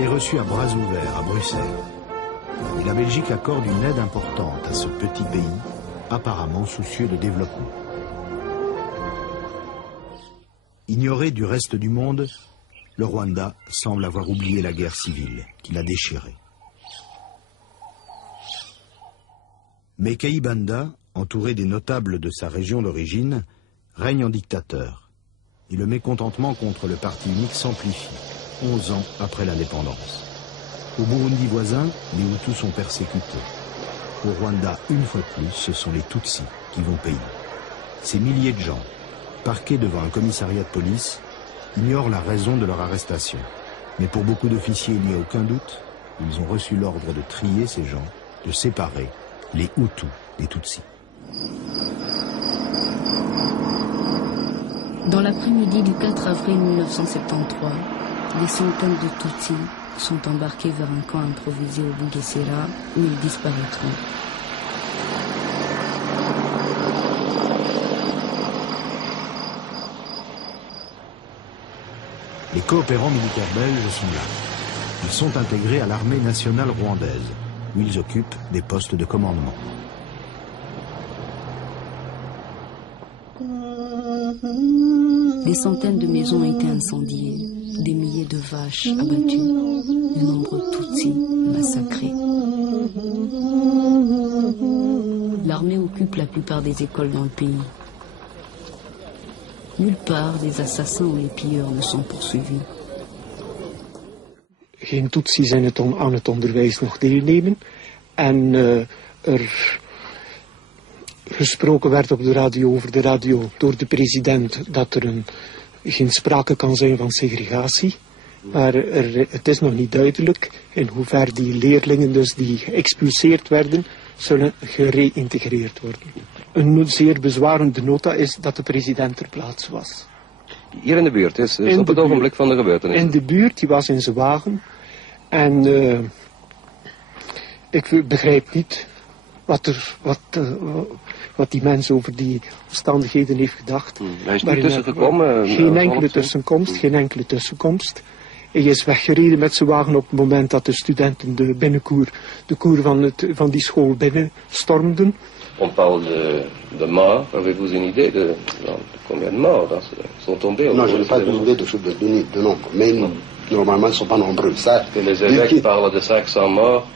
est reçu à bras ouverts à Bruxelles. Et la Belgique accorde une aide importante à ce petit pays, apparemment soucieux de développement. Ignoré du reste du monde, le Rwanda semble avoir oublié la guerre civile qui l'a déchiré. Mais Kayibanda, entouré des notables de sa région d'origine, règne en dictateur. Et le mécontentement contre le parti unique s'amplifie, 11 ans après l'indépendance. Au Burundi voisin, les Hutus sont persécutés. Au Rwanda, une fois de plus, ce sont les Tutsis qui vont payer. Ces milliers de gens, parqués devant un commissariat de police, ignorent la raison de leur arrestation. Mais pour beaucoup d'officiers, il n'y a aucun doute, ils ont reçu l'ordre de trier ces gens, de séparer les Hutus des Tutsis. Dans l'après-midi du 4 avril 1973, des centaines de Tutsis sont embarqués vers un camp improvisé au Bugesera où ils disparaîtront. Les coopérants militaires belges sont là. Ils sont intégrés à l'armée nationale rwandaise, où ils occupent des postes de commandement. Des centaines de maisons ont été incendiées, des milliers de vaches abattues, de nombreux Tutsis massacrés. L'armée occupe la plupart des écoles dans le pays. Nulle part des assassins ou les pilleurs ne sont poursuivis. Geen Tutsis aan het onderwijs nog deelnemen. En gesproken werd op de radio, over de radio door de president, dat er geen sprake kan zijn van segregatie. Maar het is nog niet duidelijk in hoeverre die leerlingen dus die geëxpulseerd werden, zullen gereïntegreerd worden. Een zeer bezwarende nota is dat de president ter plaatse was. Hier in de buurt, is op het ogenblik van de gebeurtenis. In de buurt, die was in zijn wagen. En ik begrijp niet wat die mens over die omstandigheden heeft gedacht. Hij is niet tussengekomen? Geen enkele tussenkomst. Hij is weggereden met zijn wagen op het moment dat de studenten de koer van die school binnenstormden. On parle de morts. Avez-vous une idée de combien de morts sont tombés? Non, je n'ai pas demandé de nombre, mais normalement ils ne sont pas nombreux. Ça, et les évêques parlent de 500 morts.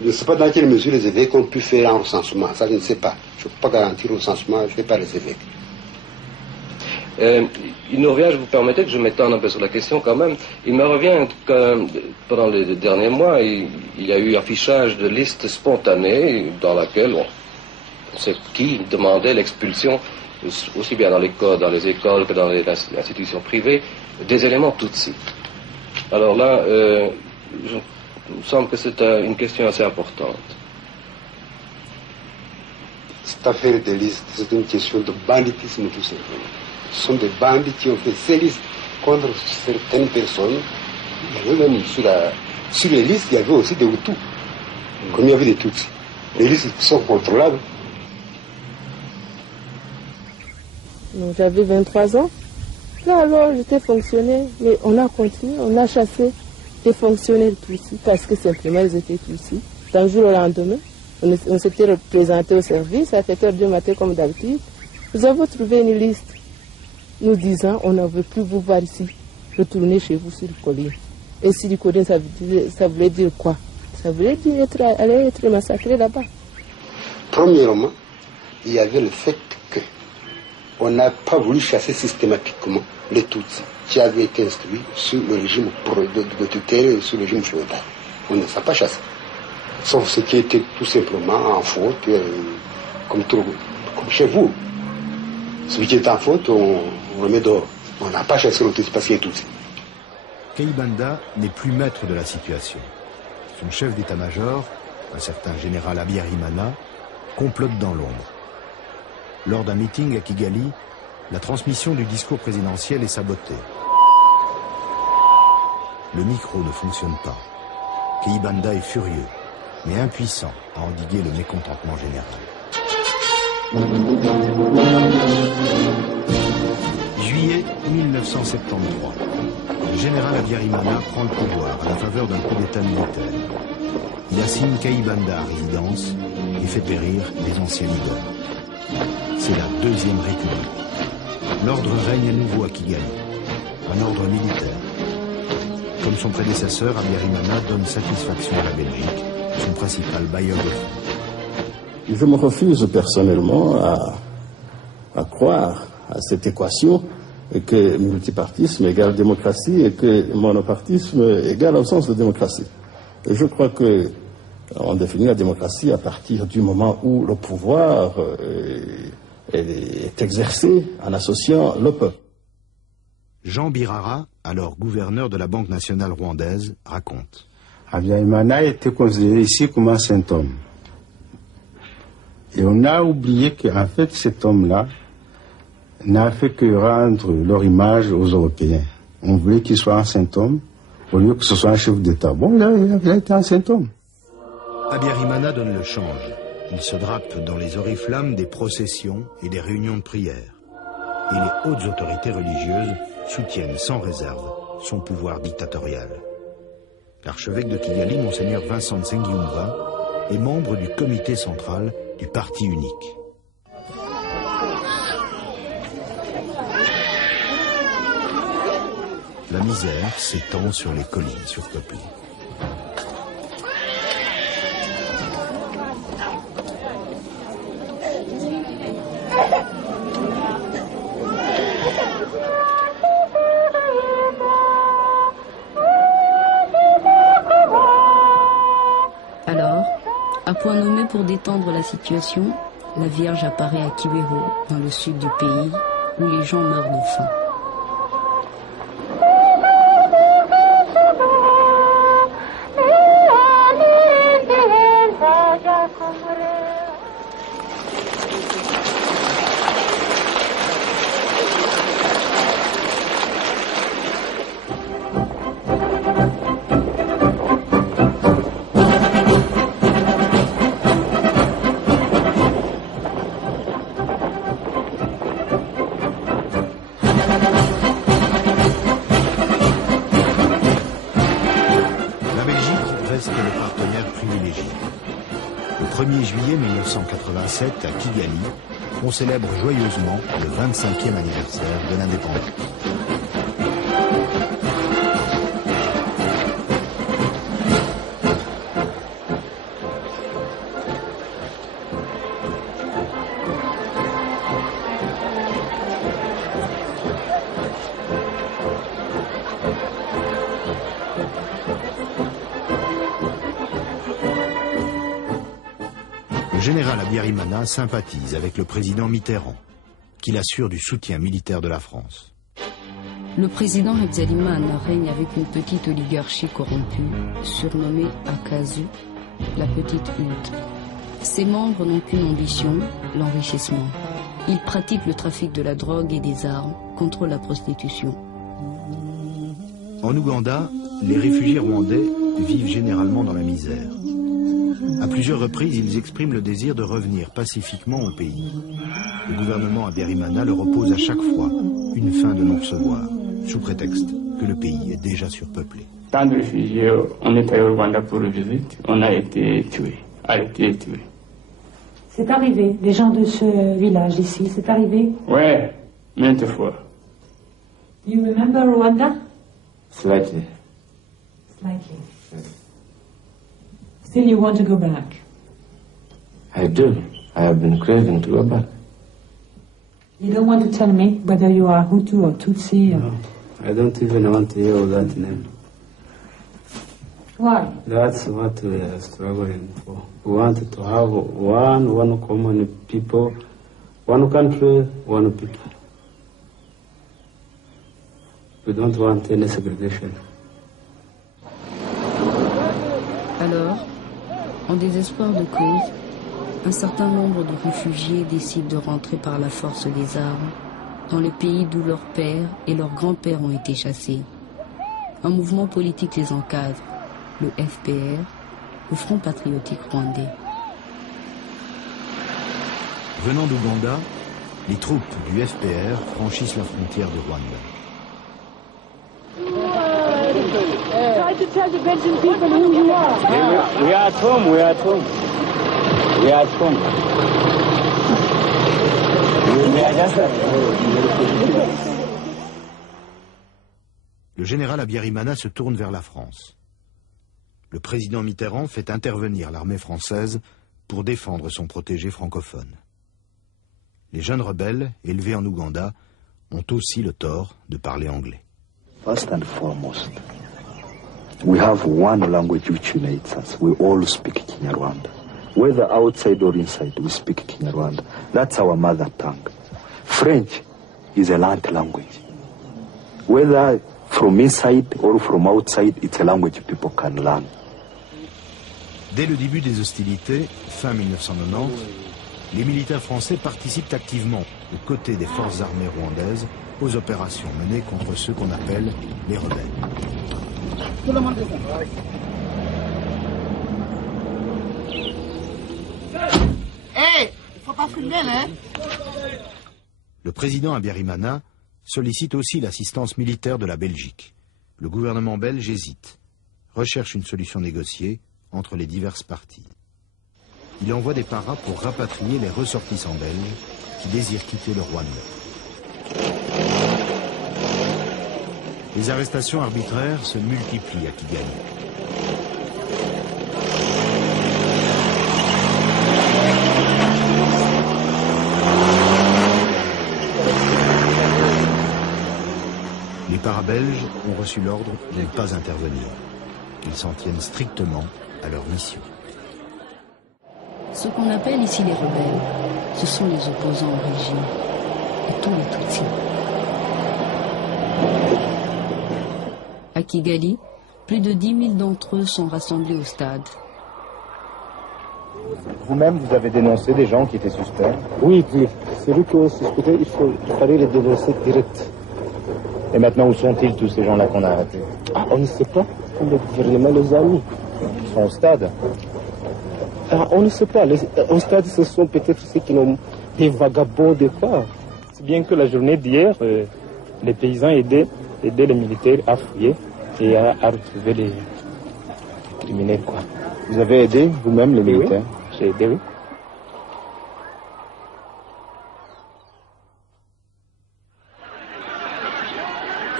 Je ne sais pas dans quelle mesure les évêques ont pu faire un recensement, ça je ne sais pas. Je ne peux pas garantir le recensement fait par les évêques. Il nous revient, je vous permettez que je m'étende un peu sur la question quand même, il me revient que pendant les derniers mois, il y a eu affichage de listes spontanées dans laquelle on sait qui demandait l'expulsion, aussi bien dans les écoles que dans les institutions privées, des éléments Tutsis. Alors là, il me semble que c'est une question assez importante. Cette affaire des listes, c'est une question de banditisme tout simplement. Ce sont des bandits qui ont fait ces listes contre certaines personnes. Il y avait même sur les listes, il y avait aussi des Hutus, comme il y avait des Tutsis. Les listes sont contrôlables. J'avais 23 ans. Là alors j'étais fonctionnaire, mais on a continué, on a chassé des fonctionnaires Tutsis parce que simplement ils étaient Tutsis. D'un jour au lendemain, on s'était représenté au service à 7h du matin comme d'habitude. Nous avons trouvé une liste nous disant on ne veut plus vous voir ici, retournez chez vous sur le colline. Et sur le colline, ça voulait dire quoi? Ça voulait dire aller être massacré là-bas. Premièrement, il y avait le fait qu'on n'a pas voulu chasser systématiquement les Tutsis qui avaient été instruits sur le régime de tutelle et sur le régime féodal. On ne les a pas chassés. Sauf ce qui était tout simplement en faute, comme chez vous. Celui qui est en faute, on remet dehors. On n'a pas chassé le Tutsi parce qu'il est Tutsi. Kayibanda n'est plus maître de la situation. Son chef d'état-major, un certain général Habyarimana, complote dans l'ombre. Lors d'un meeting à Kigali, la transmission du discours présidentiel est sabotée. Le micro ne fonctionne pas. Kayibanda est furieux, mais impuissant à endiguer le mécontentement général. Juillet 1973. Le général Habyarimana prend le pouvoir à la faveur d'un coup d'État militaire. Il assigne Kayibanda à résidence et fait périr les anciens leaders. C'est la Deuxième République. L'ordre règne à nouveau à Kigali, un ordre militaire. Comme son prédécesseur, Habyarimana donne satisfaction à la Belgique, son principal bailleur de fonds. Je me refuse personnellement à croire à cette équation que multipartisme égale démocratie et que monopartisme égale absence de démocratie. Et je crois que on définit la démocratie à partir du moment où le pouvoir est exercé en associant le peuple. Jean Birara, alors gouverneur de la Banque nationale rwandaise, raconte. Habyarimana était considéré ici comme un saint homme. Et on a oublié qu'en fait cet homme-là n'a fait que rendre leur image aux Européens. On voulait qu'il soit un saint homme au lieu que ce soit un chef d'État. Bon, il a été un saint homme. Habyarimana donne le change. Il se drape dans les oriflammes des processions et des réunions de prière. Et les hautes autorités religieuses soutiennent sans réserve son pouvoir dictatorial. L'archevêque de Kigali, Monseigneur Vincent Nsengiyumva, est membre du comité central du parti unique. La misère s'étend sur les collines surpeuplées. Alors, à point nommé pour détendre la situation, la Vierge apparaît à Kibeho, dans le sud du pays, où les gens meurent de faim. À Kigali, on célèbre joyeusement le 25e anniversaire de l'indépendance. Le général Habyarimana sympathise avec le président Mitterrand, qui l'assure du soutien militaire de la France. Le président Habyarimana règne avec une petite oligarchie corrompue, surnommée Akazu, la petite hutte. Ses membres n'ont qu'une ambition, l'enrichissement. Ils pratiquent le trafic de la drogue et des armes, contrôlent la prostitution. En Ouganda, les réfugiés rwandais vivent généralement dans la misère. À plusieurs reprises, ils expriment le désir de revenir pacifiquement au pays. Le gouvernement Habyarimana leur oppose à chaque fois une fin de non-recevoir, sous prétexte que le pays est déjà surpeuplé. Tant de réfugiés, on est allé au Rwanda pour le visite, on a été tués, C'est arrivé, les gens de ce village ici, c'est arrivé? Ouais, maintes fois. You remember Rwanda? Slightly. Slightly. Still you want to go back? I do. I have been craving to go back. You don't want to tell me whether you are Hutu or Tutsi? Or... No, I don't even want to hear that name. Why? That's what we are struggling for. We wanted to have one common people, one country, one people. We don't want any segregation. Alors, en désespoir de cause, un certain nombre de réfugiés décident de rentrer par la force des armes dans les pays d'où leurs pères et leurs grands-pères ont été chassés. Un mouvement politique les encadre, le FPR, le Front patriotique rwandais. Venant d'Ouganda, Les troupes du FPR franchissent la frontière du Rwanda. Try to tell the Belgian people who you are. We are at home, we are at home. We are at home. We are just at home. Le général Habyarimana se tourne vers la France. Le président Mitterrand fait intervenir l'armée française pour défendre son protégé francophone. Les jeunes rebelles, élevés en Ouganda, ont aussi le tort de parler anglais. First and foremost, we have one language which unites us. We all speak Kinyarwanda. Whether outside or inside, we speak Kinyarwanda. That's our mother tongue. French is a learned language. Whether from inside or from outside, it's a language people can learn. Dès le début des hostilités, fin 1990, les militaires français participent activement, aux côtés des forces armées rwandaises, aux opérations menées contre ceux qu'on appelle les rebelles. Hey, il faut pas fumer, hein? Le président Habyarimana sollicite aussi l'assistance militaire de la Belgique. Le gouvernement belge hésite, recherche une solution négociée entre les diverses parties. Il envoie des paras pour rapatrier les ressortissants belges qui désirent quitter le Rwanda. Les arrestations arbitraires se multiplient à Kigali. Les paras-belges ont reçu l'ordre de ne pas intervenir. Ils s'en tiennent strictement à leur mission. Ce qu'on appelle ici les rebelles, ce sont les opposants au régime et tous les Tutsis. À Kigali, plus de 10 000 d'entre eux sont rassemblés au stade. Vous-même, vous avez dénoncé des gens qui étaient suspects? Oui, celui qui est suspecté, il fallait les dénoncer direct. Et maintenant, où sont-ils, tous ces gens-là qu'on a arrêtés? Ah, on ne sait pas. Le gouvernement les a mis. Ils sont au stade? Ah, on ne sait pas. Au stade, ce sont peut-être ceux qui ont des vagabonds de part. C'est bien que la journée d'hier, les paysans aidaient les militaires à fouiller et à retrouver les criminels, quoi. Vous avez aidé vous-même les militaires? Oui, j'ai aidé, oui.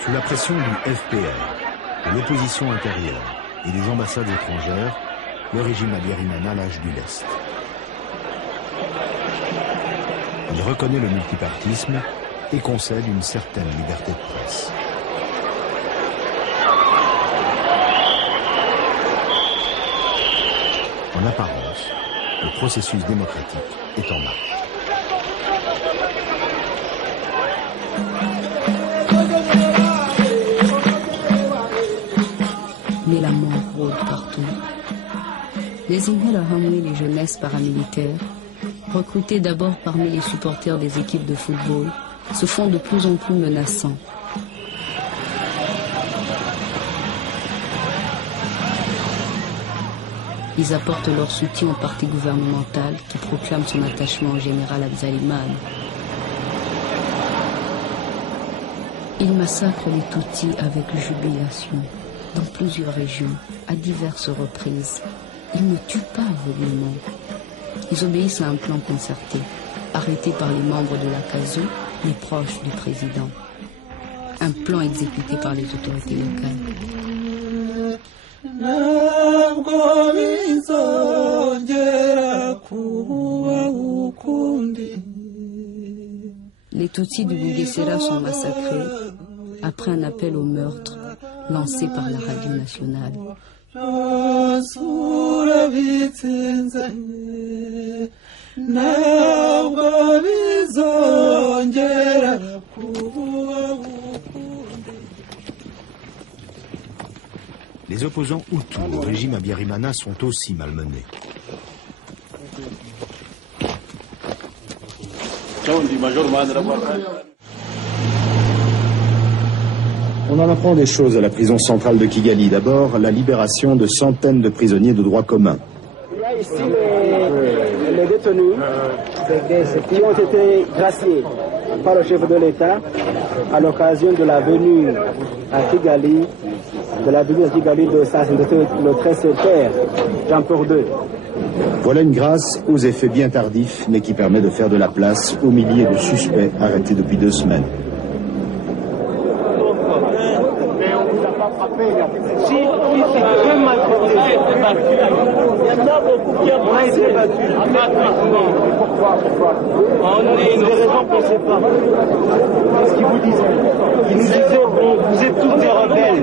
Sous la pression du FPR, de l'opposition intérieure et des ambassades étrangères, le régime Habyarimana lâche du lest. Il reconnaît le multipartisme et concède une certaine liberté de presse. En apparence, le processus démocratique est en marche. Mais la mort rôde partout. Les Interahamwe, les jeunesses paramilitaires, recrutés d'abord parmi les supporters des équipes de football, se font de plus en plus menaçants. Ils apportent leur soutien au parti gouvernemental qui proclame son attachement au général Habyarimana. Ils massacrent les Tutsis avec jubilation dans plusieurs régions, à diverses reprises. Ils ne tuent pas aveuglément. Ils obéissent à un plan concerté, arrêté par les membres de la CASO, les proches du président. Un plan exécuté par les autorités locales. Les Tutsis du Bugesera sont massacrés après un appel au meurtre lancé par la radio nationale. Les opposants Hutus au régime Habyarimana sont aussi malmenés. On en apprend des choses à la prison centrale de Kigali. D'abord, la libération de centaines de prisonniers de droit commun. Il y a ici les détenus qui ont été graciés par le chef de l'État à l'occasion de la venue à Kigali, de sa sainteté le très père Jean-Paul II. Voilà une grâce aux effets bien tardifs, mais qui permet de faire de la place aux milliers de suspects arrêtés depuis 2 semaines. Si, c'est très mal porté. Il y en a beaucoup qui ont été battus. Pourquoi on est des raisons qu'on ne sait pas. Qu'est-ce qu'ils vous disaient? Ils nous disaient, bon, vous êtes tous des rebelles.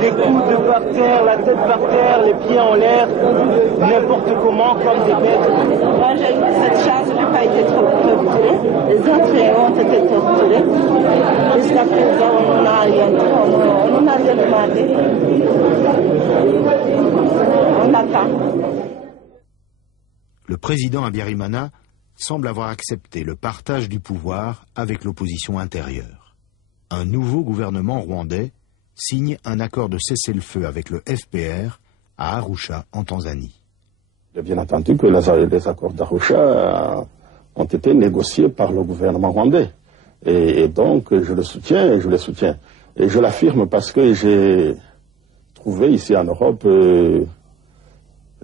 Les coudes par terre, la tête par terre, les pieds en l'air, n'importe comment, comme des bêtes. Moi, j'ai eu cette chance, je n'ai pas été trop torturée. Les autres ont été torturés. Jusqu'à présent, on n'a rien dit. On n'a rien demandé. On attend. Le président Habyarimana semble avoir accepté le partage du pouvoir avec l'opposition intérieure. Un nouveau gouvernement rwandais signe un accord de cessez-le-feu avec le FPR à Arusha, en Tanzanie. Bien entendu que les accords d'Arusha ont été négociés par le gouvernement rwandais. Et donc, je le soutiens et je les soutiens. Et je l'affirme parce que j'ai trouvé ici en Europe,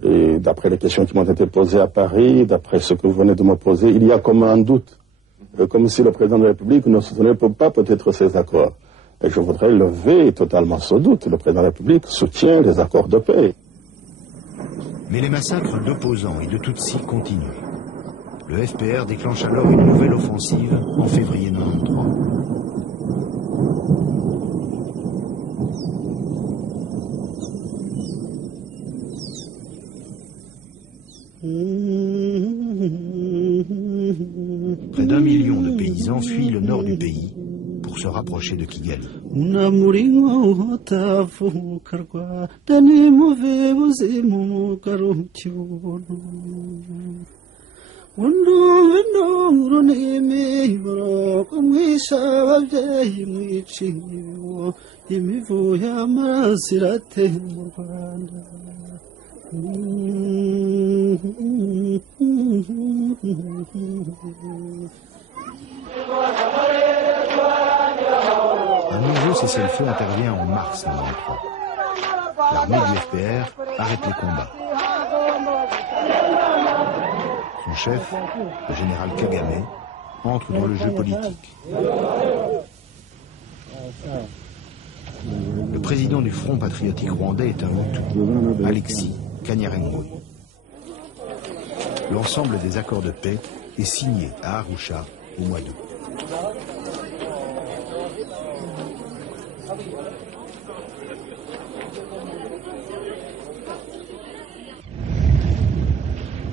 d'après les questions qui m'ont été posées à Paris, d'après ce que vous venez de me poser, il y a comme un doute, comme si le président de la République ne soutenait pas peut-être ces accords. Et je voudrais lever totalement ce doute. Le président de la République soutient les accords de paix. Mais les massacres d'opposants et de Tutsis continuent. Le FPR déclenche alors une nouvelle offensive en février 1993. Près d'1 million de paysans fuient le nord du pays pour se rapprocher de Kigali. Un nouveau cessez-le-feu intervient en mars 1993. L'armée du FPR arrête les combats. Son chef, le général Kagame, entre dans le jeu politique. Le président du Front patriotique rwandais est un Hutu, Alexis Kanyarengwe. L'ensemble des accords de paix est signé à Arusha au mois d'août.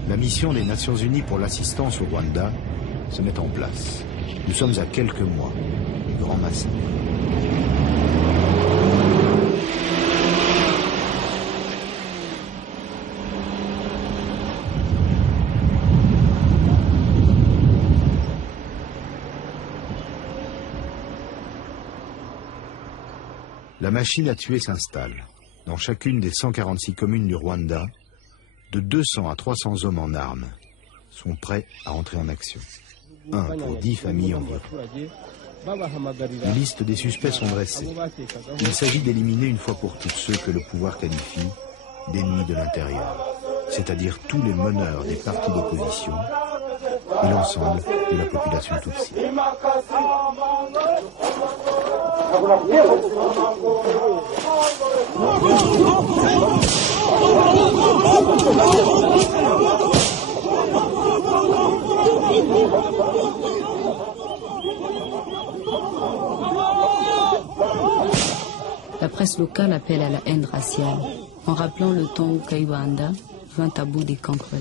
La mission des Nations Unies pour l'assistance au Rwanda se met en place. Nous sommes à quelques mois du grand massacre. La machine à tuer s'installe. Dans chacune des 146 communes du Rwanda, de 200 à 300 hommes en armes sont prêts à entrer en action. 1 pour 10 familles environ. Les listes des suspects sont dressées. Il s'agit d'éliminer une fois pour toutes ceux que le pouvoir qualifie d'ennemis de l'intérieur, c'est-à-dire tous les meneurs des partis d'opposition et l'ensemble de la population tutsi. La presse locale appelle à la haine raciale, en rappelant le temps où Kayibanda vint à bout des cancrelats.